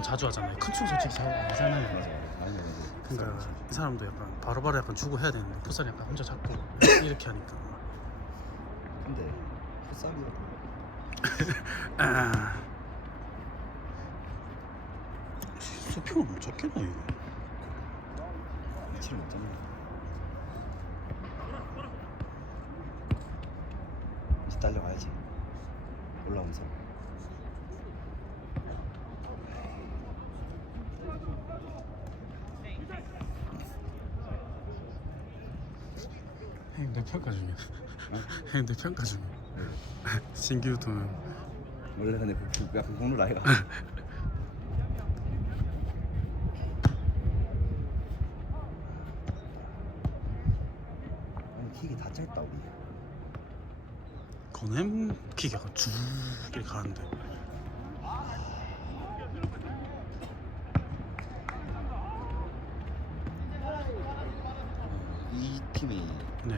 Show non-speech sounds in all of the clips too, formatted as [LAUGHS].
좀 자주 하잖아요. 큰춤 솔직히 잘 안 하잖아요. 그러니까 이 사람도 약간 바로바로 약간 주고 해야 되는데 풋살 약간 혼자 잡고 [LAUGHS] 이렇게 하니까 근데 풋살이 [LAUGHS] 아. 수평을 못 잡겠나 이거 위치를 못 잡는. 이제 달려가야지. 올라오면서. 평가 중이야 형님 내 평가 중이야 네. 신규 돈 원래 근데 그, 그 약간 아이가. [LAUGHS] 아니 킥이 다 짧다 우리. 거냄 킥이 약간 쭉 이렇게 가는데 이 팀이 네,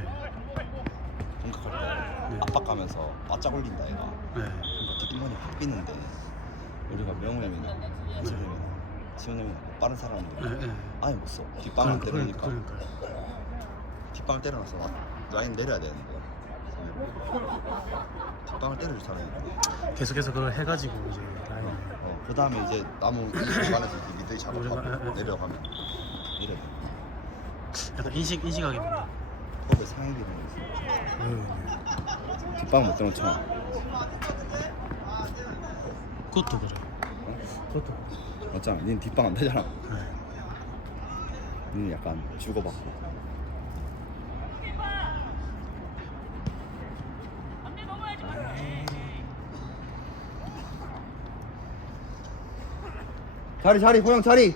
공격할 때 네. 압박가면서 바짝 올린다 얘가. 네. 그러니까 뒷공간이 확 비는데 우리가 명훈이면 지훈이면 지훈이면 빠른 사람인데. 아예 못 써. 뒷방을 그러니까, 때리니까 그러니까. 뒷방을 때려놔서 라- 라인 내려야 되는데 뒷방을 때려주잖아요. 계속해서 그걸 해가지고 이제 라인 어, 그 다음에 이제 나무 이렇게 밑에 우리가- 에, 에. 내려가면 이래 돼. 약간 인식 인식하게 된다. 상해 기능이 있어. 네. 뒷방 못 때려놓잖아. 그것도 그래. 그것도. 맞잖아. 닌 뒷방 안 되잖아. 네. 니는 약간 주고받고. 자리 자리 호영 자리.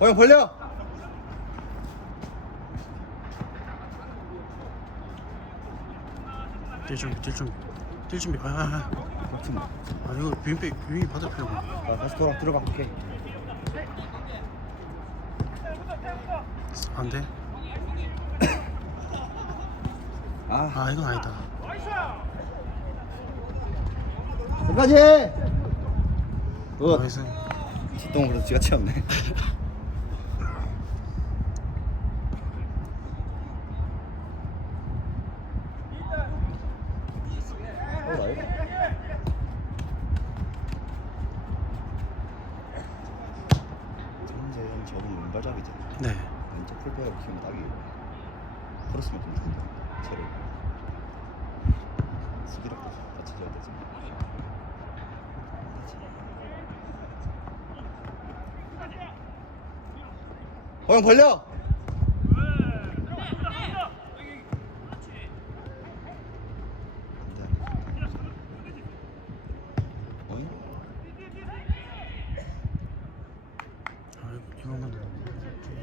호영 벌려. 뛸 준비, 뛸 준비, 뛸 준비. 아, 아, 그렇지 뭐. 아, 아 이거 윈백 윈 받을 필요가. 없네. 자, 다시 돌아 들어가. 오케이. 안 돼? 아, 아 이건 아니다. 끝까지 해. 굿. 나이스. 그래도 지가 채웠네. [LAUGHS] 어, 나이가. 현재 저분 왼발잡이지. 네. 풀백을 키우면 딱이고. 크로스면 좀 좋은데. 체력. 수비력도 받쳐줘야 되지. 호영 벌려! 어잉? 아 이거- 이거만 저 공간에 넣었잖아.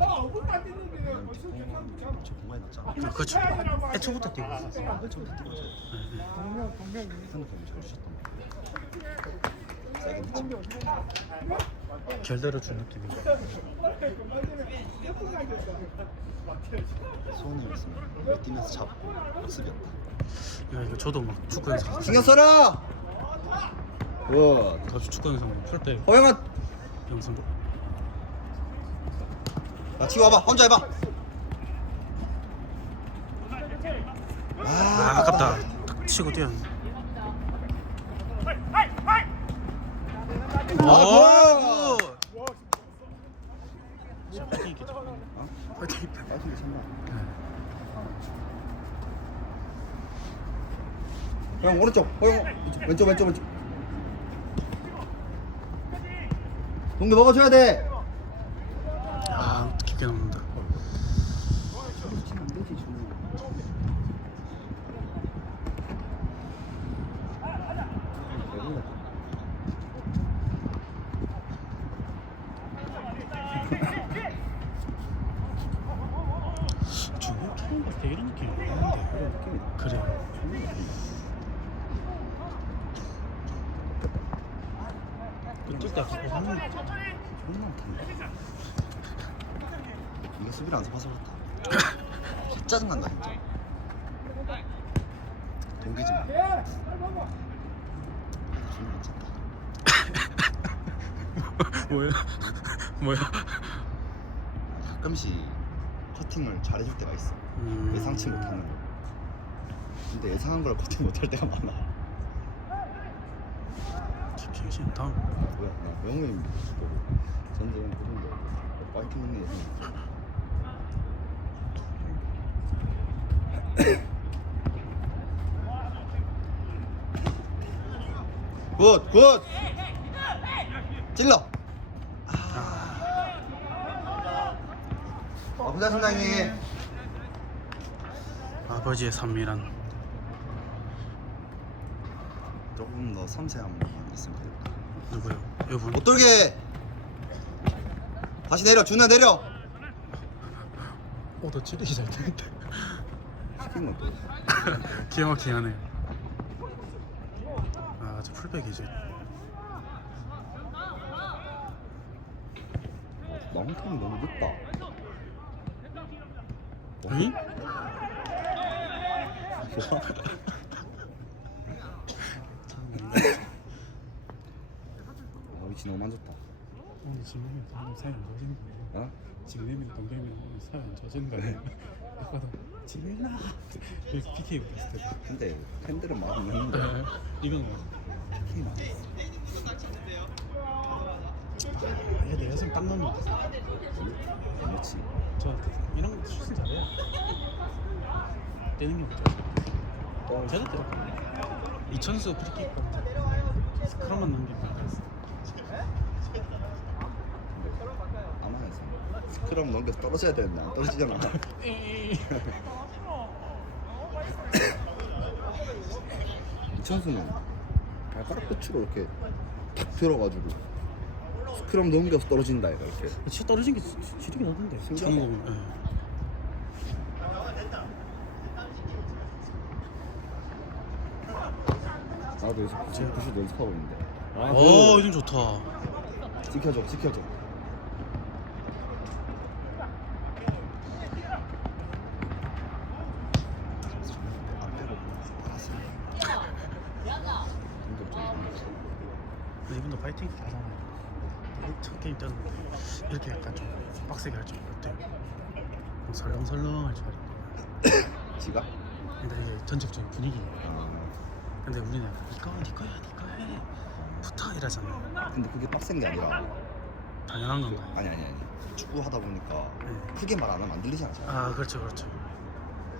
아, 그렇죠. 애초부터 뛰고 있었어. 아, 처음부터 뛰었지. 핸드폰 잘 주셨던 거. 세게. 결대로 준 느낌이. 소원이 있으면 뛰면서 잡고 수비였다. 야 이거 저도 막 축구 영상. 신경 써라! 굿. 저 축구 영상 풀백 호영아! 영상 보- 나 치고 와봐. 혼자 해봐. 아 아깝다. 딱 치고 뛰었네. 아, 오! 진짜 파이팅 있겠죠. 어? 파이팅 있다. 빠지기 참나. 형 오른쪽. 호영 왼쪽 왼쪽 왼쪽. 동네 먹어줘야 돼. 아 깊게 넣는다. 중국 팀은 되게 이런 느낌이 없는데. 그래. 그럼 뛸때 자꾸 하는 거 존나 못한다. 이거 수비를 안 써봐서 그렇다. 짜증난다 진짜. 동기지 마. 존나 [LAUGHS] 괜찮다. 뭐야? 뭐야? 가끔씩 커팅을 잘해줄 때가 있어. 음. 예상치 못하는. 근데 예상한 걸 커팅 못할 때가 많아. 김신 다음 뭐야? 나 보고 전대현 그런 거 파이팅 있네. 굿! 굿! 찔러! 아, 부자 팀장님. 아버지의 산미란 조금 더 부분만 되겠다. 누구요? 여분 못 돌게! 다시 내려, 준아 내려! 오더 찌르기 잘 되는데 시킨 것도. [LAUGHS] 기가 하네 아 저 풀백이지 마운틴이 너무 늦다. 응? 어, [LAUGHS] [LAUGHS] 위치 너무 안 좋다. 오늘 지금이 방금 사연 안 젖은 거예요 어? 지금이 동경이 오늘 사연 안 젖은 거예요 아까도 지민아 여기 PK 붙었을 때 근데 팬들은 마음이 없는데 네. 이건 PK 많이 얘내 여성 딱 넣으면 돼. 그렇지. 저 이런 거 슛은 잘해요. 떼는 게 없죠 또 제대로 때려 이천수 프리킥 스크럼만 넘기면 돼 아마에서 스크럼 넘겨서 떨어져야 되는데 안 떨어지잖아. 이천수는 발가락 끝으로 이렇게 탁 들어가지고 스크럼 넘겨서 떨어진다 이거 이렇게. 치 떨어진 게 지- 지리긴 하던데 보면 예. 나도 여기서 부시 연습하고 있는데. 아, 오 이름 좋다 지켜줘 지켜줘. 안 빼고 알았어. 공격 좀 해보자. 근데 이분도 파이팅 잘하잖아요 첫 게임 때였는데 이렇게 약간 좀 빡세게 할 줄 못해요 좀 설렁설렁 할 줄 알았는데 지가? 근데 전적적인 분위기. 아, 근데 우리는 약간 니꺼 니꺼야 니꺼 해 붙어 이러잖아요 근데 그게 빡센 게 아니라 당연한 건가요? 아니 아니 아니. 축구 하다 보니까 네. 크게 말 안 하면 안 들리잖아. 아 그렇죠 그렇죠.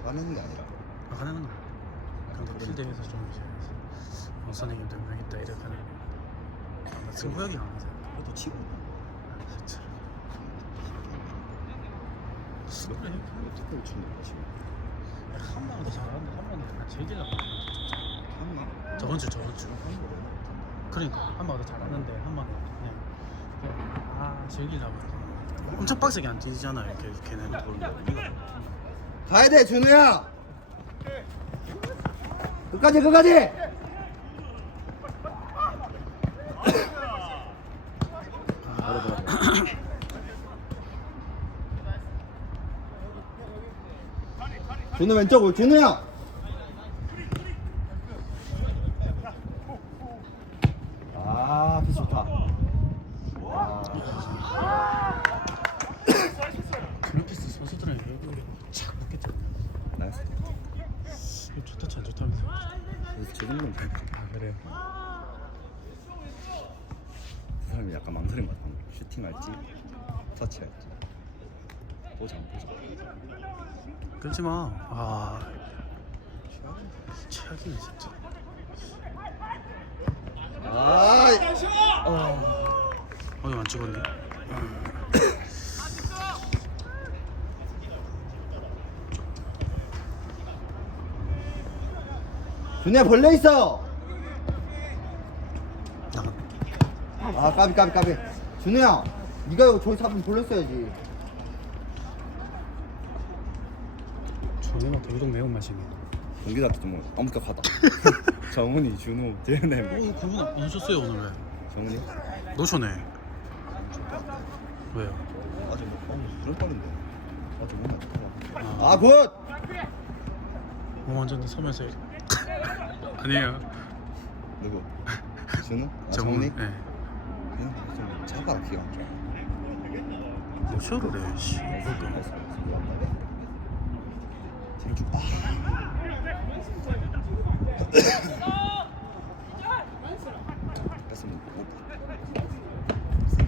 화내는 게 아니라. 아, 하는 거야 근데 필드에서 좀 이제 어, 선생님 몇명 있다 이렇게 하는 아, 나 승부욕이 안 나서. 그래도 치고. 진짜 몇 그래 축구를 치는 거야 지금 한 번은 더 잘하는데 한 번은 약간 즐기려고 한나? 저번 주 저번 주. 그러니까. 한 번은 더 잘하는데 한 번은 그냥 그냥 아 즐기려고 엄청 빡세게 안 뛰잖아요 걔, 걔는 가야 돼 준우야! 끝까지 끝까지 바로 바로 준우 왼쪽 준우야 아 피스 좋다 와. 그렇게스 선수들은 얼굴이 착 붙겠죠 나이스 이거 좋다 참 좋다면서 그래서 저 정도면 참- 아 그래요 그 사람이 약간 망설인 것 같아. 슈팅할지, 터치할지. 보자, 보자. 끊지 마 아 최악이네 진짜 아, 어 이거 안 찍었네 준이야 벌레 있어. 나가 아, 까비, 까비, 까비. 준우야, 네가 저기 잡으면 벌레 있어야지. 더유독 매운맛이네 동기한테 좀 엄격하다. [LAUGHS] 정훈이, 준우, 쟤네 오 그분 안 오셨어요 오늘 왜? 정훈이? 노쇼네. 왜요? 아직 뭐 어, 그럴 뻔인데 아직 몸이 안 아, 아 굿! 어, 완전 서면서 이렇게. [LAUGHS] 아니에요. 누구? [LAUGHS] 준우? 아, 정훈이. 정훈이? 네. 그냥 좀 잡아라 기가 좀 노쇼를 해. 씨. 아.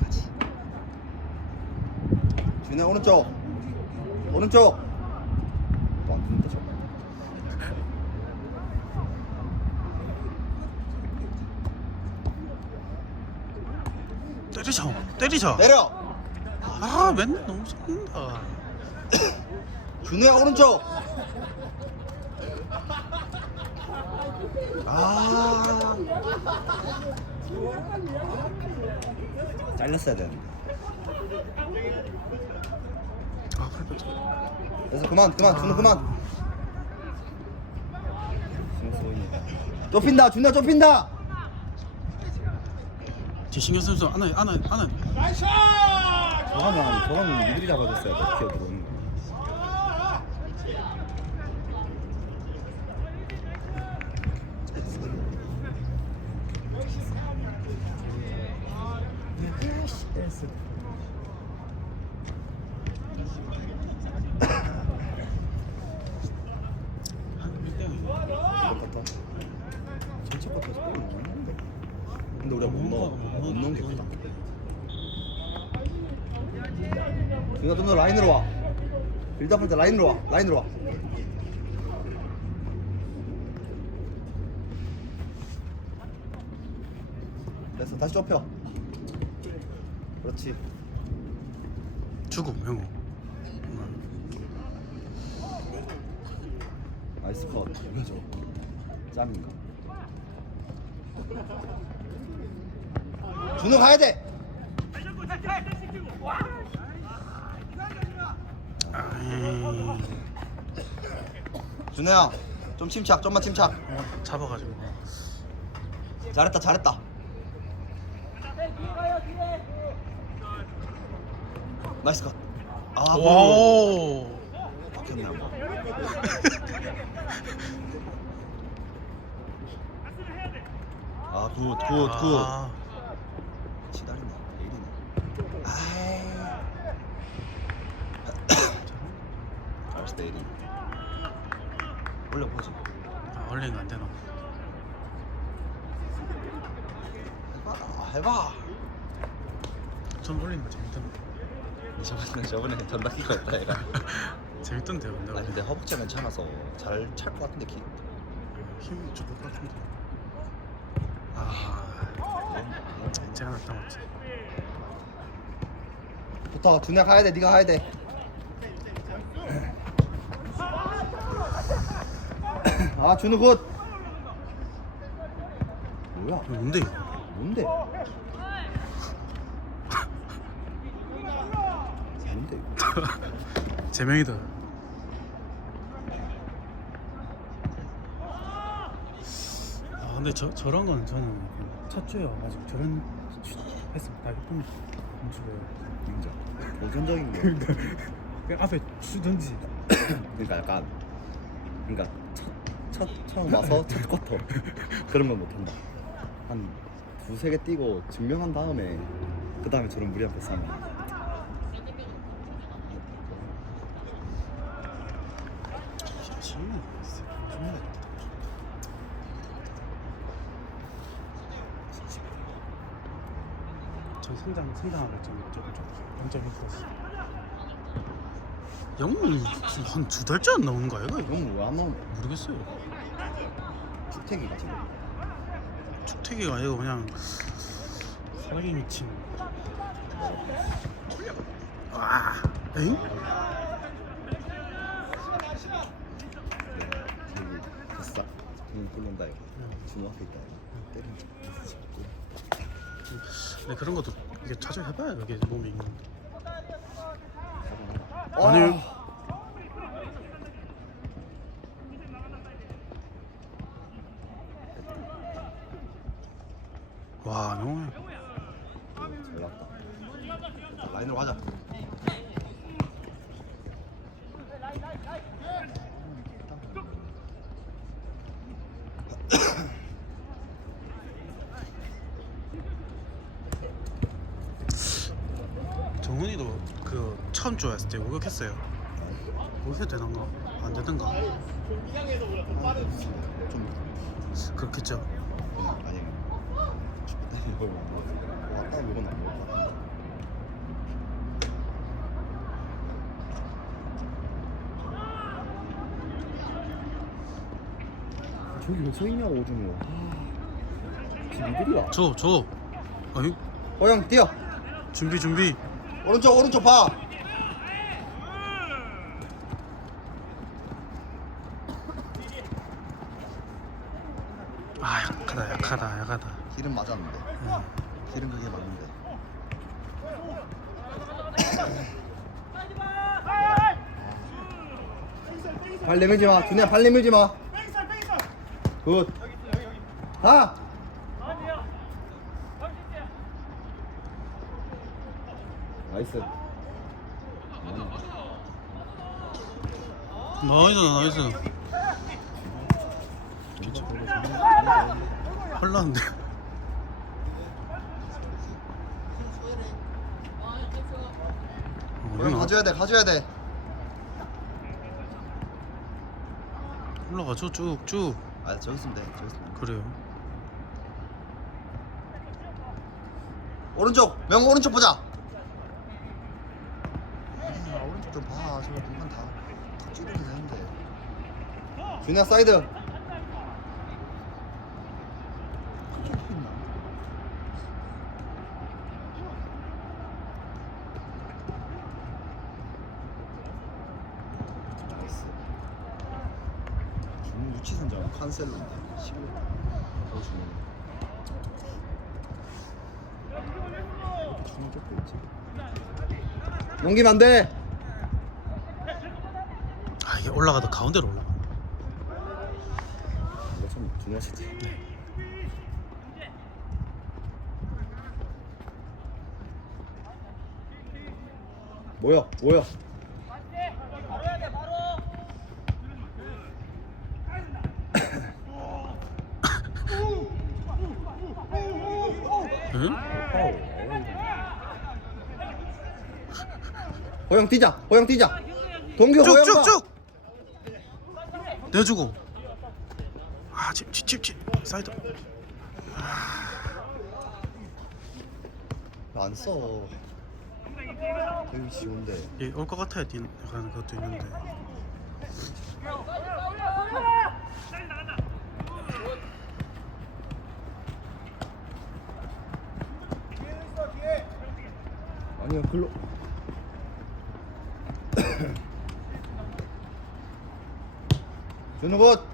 가지 준우 오른쪽 오른쪽 때리자. 때리자. 내려 아 맨날 너무 쏜다. 준우야 오른쪽. 아. 잘렸어야 되는데. 아. 그래서 그만 그만 준우 그만. 좁힌다 준우야 좁힌다. 제 신경 쓰면서 안아 안아 안아. 저거는 저거는 니들이 잡아줬어야 돼 기어 들어오는 거 이것 같아 전체 같아서 골을 못 넣는데 근데 우리가 못 넣어. 못 넣은 게 크다 준아 좀더 라인으로 와. 빌드업 할 때 라인으로 와. 라인으로 와. 됐어. 다시 좁혀 그렇지. 주고 명호. 나이스 컷. 이거죠. 짬인가? 준호 가야 돼! 아이, 준호야 좀 침착 좀만 침착. 어, 잡아가지고. 잘했다 잘했다 나이스 컷. 아, 뭐. 와우. 바뀌었네 한번 아굿 굿 굿. 아, 지달이네 에이리네. 아이 잘했어 에이리 올려보지 아 원래는 안 되나? 해봐 해봐. 전거 재밌던데. 저번에 저번에 전담기가 있다 얘가 [LAUGHS] 재밌던데 근데. 아 근데 허벅지가 괜찮아서 잘 찰 것 같은데 키힘 죽을 것 같은데. 아, 제가 났다 맞지. 붙어 준야 가야 돼 네가 가야 돼 아, 준우 굿. 뭐야? 뭔데 이거? 뭔데? 뭔데? 이거? 제명이다. 아 근데 저 저런 거는 저는 첫 주에 와가지고 저런 슛 했으면 다 예쁜 공주를 인정. 도전적인 거. 그냥 앞에 주든지 그러니까 약간 그러니까 첫, 첫 처음 와서 첫 쿼터 그런 건 못한다. 한 두세 개 뛰고 증명한 다음에 그 다음에 저런 무리한 패스 하면 지금 정말 저 성장 성장하고 좀 조금 조금 점점 있었어. 영웅 한두 달째 안 나오는 거야 이거? 이건 왜안 나오냐? 모르겠어요. 축택이가 지금. 축태기가 아니고 그냥 사랑에 미친. 와, 에잉? 저기 됐어. 그냥 꿀른다 이거. 준호 앞에 있다 이거. 때린다. 근데 그런 것도 이게 자주 해봐야 이게 몸에 있는. 아. 아니. 3점 좋아했을 때 오격했어요. 오해 되던가 안 되던가? 좀 그렇겠죠. 아니 왔다 이건 안 먹었다 저기 왜 서 있냐 오줌이요 지미들이야 줘 줘 아니? 어형 뛰어. 준비 준비. 오른쪽 오른쪽 봐. 약하다, 약하다. 길은 맞았는데. 응. 길은 그게 맞는데. 발 내밀지 마. 준이야 발 내밀지 마. 굿. 가. 나이스. 나이스, 나이스. 헐라는데. 어, 그럼 가져야 돼. 가져야 돼. 올라가죠, 쭉, 쭉. 아 저기 있으면 돼. 저기 있으면 돼. 그래요. 오른쪽. 명 오른쪽 보자. 아, 오른쪽 좀 봐. 저거 공간 다 찌르게 되는데. 준이야 사이드. 10살로 11로 더 중요해 넘기면 안돼 아 이게 올라가도 가운데로 올라가. 좀 중요하시지. 뭐야 뭐야 호영 뛰자. 호영 뛰자. 동규 호영 쭉, 봐. 쭉, 쭉. 내주고. 아, 집, 집, 집, 집. 사이드. 안 써. 되게 쉬운데. 예, 올것 같아야 뛴 약간 그것도 있는데. 아니요 글로. 준우 굿.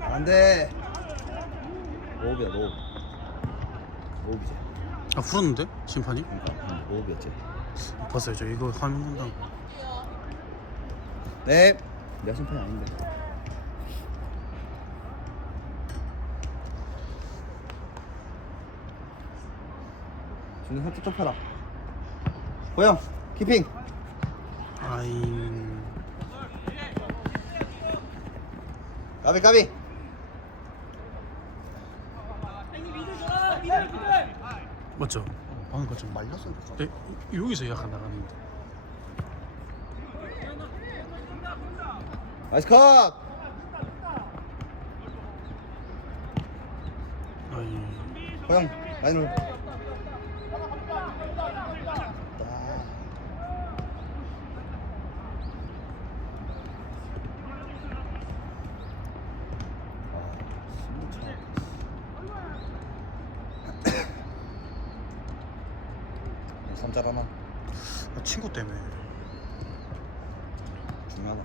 안 돼. 노업이야 노업. 노업이지. 아, 풀었는데? 심판이? 그러니까 응, 노업이었지. 봤어요. 저 이거 화면 본다고. 네. 내가 심판이 아닌데. 준우 살짝 좁혀라. 호영 키핑. 아잉. 까비 까비. 맞죠? 방금 거좀 말렸어 이거. 네, 여기서 약간 나갔는데. 나이스 컷. 아이. 호영 라인으로. 삼잘 하나 아, 친구 때문에. 중요하다.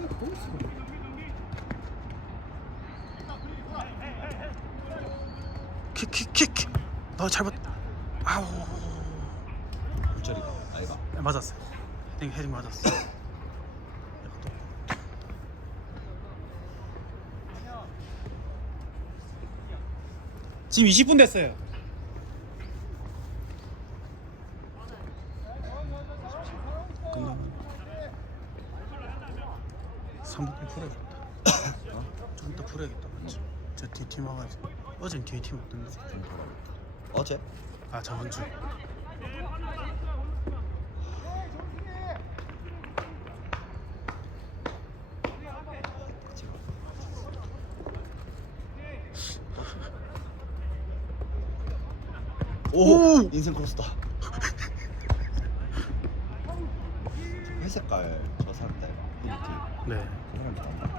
왜 거기 있어? 킥킥킥 너잘 봤. 아우. 아이가 네, 맞았어. 헤딩 헤딩 맞았어. 지금 20분 됐어요. 끝나면 3분 풀어야겠다. [COUGHS] 어? 좀 이따 풀어야겠다 맞지? 저 뒤에 팀 와가지고 어젠 뒤에 팀 없던데. 어제? 아 저번 주. 오! 인생 크로스다 회색깔 저 사람 때 네. 그 사람 있다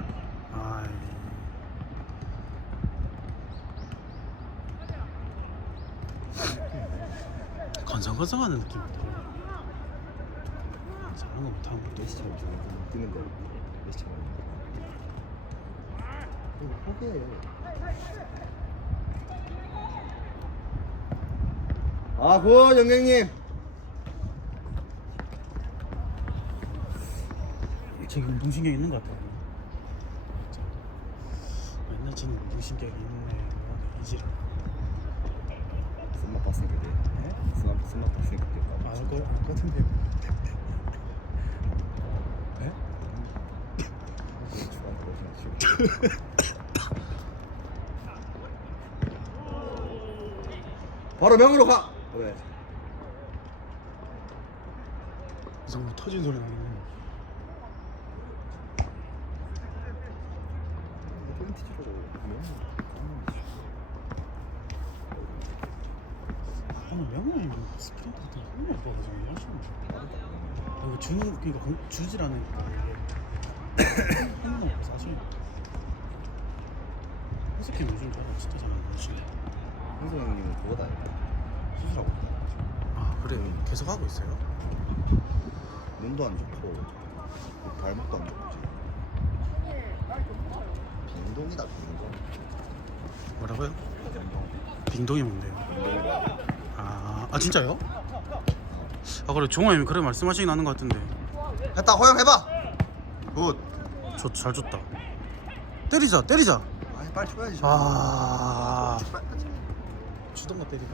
건성건성하는 느낌이다. 잘하는 거 못하는 것도 있어. 메시처럼 뛰는 거 메시처럼 이거 포기해 아 구원 영경님 저기 운동신경 있는 것 같아. 맨날 저는 운동신경이 있네. 이지랄. 쓴맛 봤으니까 이제 네? 쓴맛 쓴맛 봤으니까 아, 알거 알것 같은데. 네? 바로 명으로 가. 왜? 이상 뭐 터진 소리 나는 포인트 주려고 오늘 명훈이 한번 봐가지고 뭐 하시는 거 이거 주는 그러니까 건- 주질 않으니까 [COUGHS] 이게 없고 사실 해석해 요즘 저거 진짜 잘하는 거지 형성 형님은 그거다. 수술하고 있다. 아 그래 계속 하고 있어요? 눈도 안 좋고 그 발목도 안 좋고 지금. 빈동이다 빈동. 뭐라고요? 빈동. 빙동이 뭔데요? 아, 아 진짜요? 아 그래 종호님이 그래 말씀하시긴 하는 것 같은데 했다 호영 해봐. 굿. 저잘 줬다 때리자 때리자 빨리 줘야지. 아 빨리 하지. 주던 거 때리자